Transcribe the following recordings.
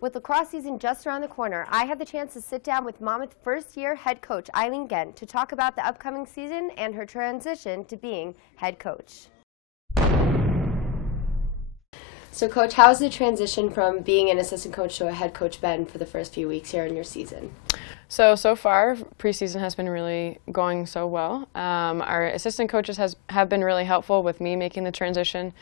With lacrosse season just around the corner, I had the chance to sit down with Monmouth first-year head coach Eileen Ghent to talk about the upcoming season and her transition to being head coach. So, Coach, how has the transition from being an assistant coach to a head coach been for the first few weeks here in your season? So far, preseason has been really going so well. Our assistant coaches have been really helpful with me making the transition.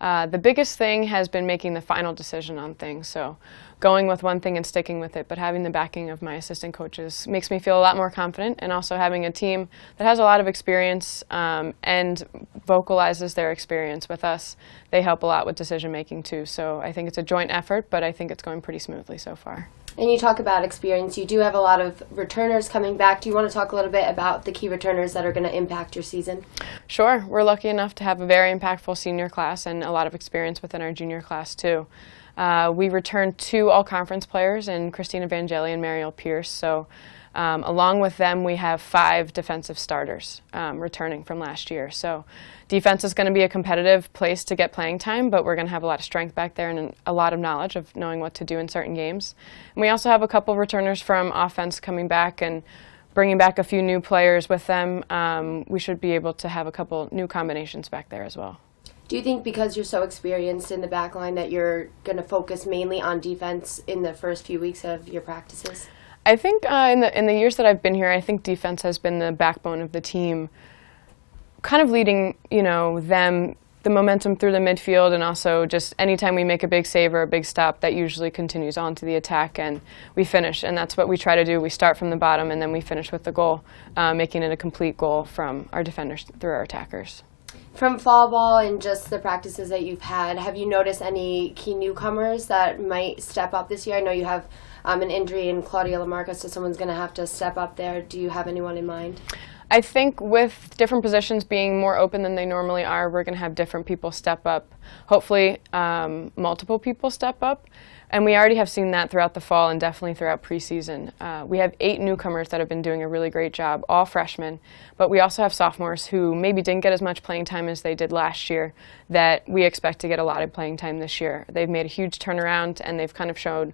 The biggest thing has been making the final decision on things. So going with one thing and sticking with it, but having the backing of my assistant coaches makes me feel a lot more confident, and also having a team that has a lot of experience and vocalizes their experience with us. They help a lot with decision making too. So I think it's a joint effort, but I think it's going pretty smoothly so far. And you talk about experience. You do have a lot of returners coming back. Do you want to talk a little bit about the key returners that are going to impact your season? Sure. We're lucky enough to have a very impactful senior class and a lot of experience within our junior class too. We returned 2 all-conference players in Christina Vangeli and Mariel Pierce. So along with them, we have 5 defensive starters returning from last year. So defense is going to be a competitive place to get playing time, but we're going to have a lot of strength back there and a lot of knowledge of knowing what to do in certain games. And we also have a couple returners from offense coming back and bringing back a few new players with them. We should be able to have a couple new combinations back there as well. Do you think because you're so experienced in the back line that you're going to focus mainly on defense in the first few weeks of your practices? I think in the years that I've been here, I think defense has been the backbone of the team, kind of leading, them, the momentum through the midfield, and also just anytime we make a big save or a big stop, that usually continues on to the attack and we finish. And that's what we try to do. We start from the bottom and then we finish with the goal, making it a complete goal from our defenders through our attackers. From fall ball and just the practices that you've had, have you noticed any key newcomers that might step up this year? I know you have an injury in Claudia Lamarca, so someone's going to have to step up there. Do you have anyone in mind? I think with different positions being more open than they normally are, we're going to have different people step up. Hopefully multiple people step up. And we already have seen that throughout the fall and definitely throughout preseason. We have 8 newcomers that have been doing a really great job, all freshmen. But we also have sophomores who maybe didn't get as much playing time as they did last year that we expect to get a lot of playing time this year. They've made a huge turnaround and they've kind of showed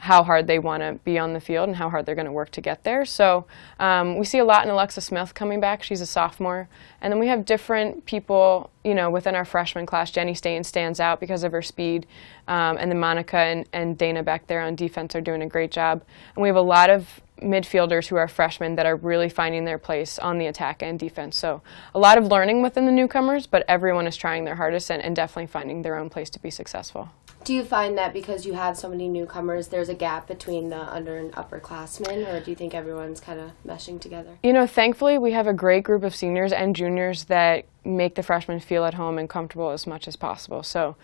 how hard they want to be on the field and how hard they're going to work to get there. So we see a lot in Alexa Smith coming back. She's a sophomore. And then we have different people, within our freshman class. Jenny Stain stands out because of her speed. And then Monica and Dana back there on defense are doing a great job. And we have a lot of midfielders who are freshmen that are really finding their place on the attack and defense. So a lot of learning within the newcomers, but everyone is trying their hardest and definitely finding their own place to be successful. Do you find that because you have so many newcomers, there's a gap between the under and upperclassmen, or do you think everyone's kind of meshing together? Thankfully we have a great group of seniors and juniors that make the freshmen feel at home and comfortable as much as possible. So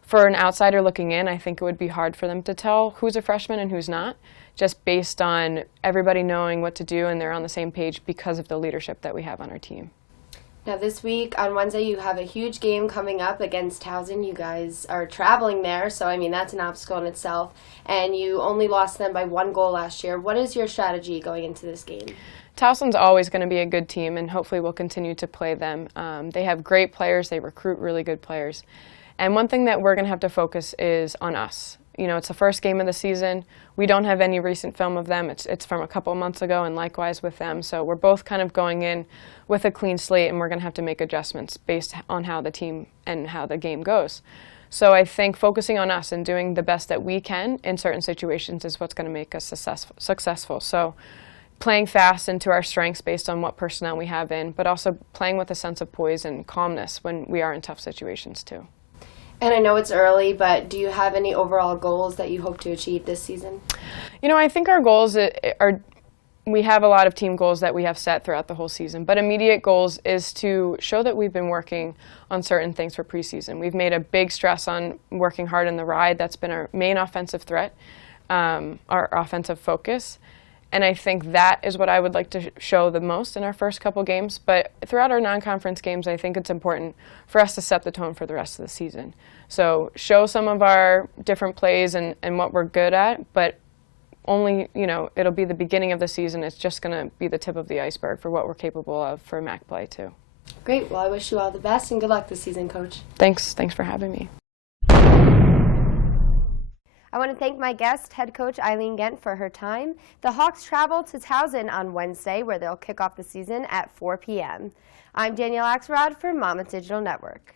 for an outsider looking in, I think it would be hard for them to tell who's a freshman and who's not, just based on everybody knowing what to do and they're on the same page because of the leadership that we have on our team. Now this week, on Wednesday, you have a huge game coming up against Towson. You guys are traveling there, so that's an obstacle in itself. And you only lost them by 1 goal last year. What is your strategy going into this game? Towson's always going to be a good team, and hopefully we'll continue to play them. They have great players. They recruit really good players. And one thing that we're going to have to focus is on us. It's the first game of the season. We don't have any recent film of them. It's from a couple months ago, and likewise with them. So we're both kind of going in with a clean slate, and we're going to have to make adjustments based on how the team and how the game goes. So I think focusing on us and doing the best that we can in certain situations is what's going to make us successful. So playing fast into our strengths based on what personnel we have in, but also playing with a sense of poise and calmness when we are in tough situations too. And I know it's early, but do you have any overall goals that you hope to achieve this season? I think our goals are, we have a lot of team goals that we have set throughout the whole season, but immediate goals is to show that we've been working on certain things for preseason. We've made a big stress on working hard in the ride. That's been our main offensive threat, our offensive focus. And I think that is what I would like to show the most in our first couple games. But throughout our non-conference games, I think it's important for us to set the tone for the rest of the season. So show some of our different plays and what we're good at, but only, it'll be the beginning of the season. It's just going to be the tip of the iceberg for what we're capable of for MAC play, too. Great. Well, I wish you all the best and good luck this season, Coach. Thanks for having me. I want to thank my guest, head coach Eileen Ghent, for her time. The Hawks travel to Towson on Wednesday, where they'll kick off the season at 4 p.m. I'm Danielle Axelrod for Monmouth Digital Network.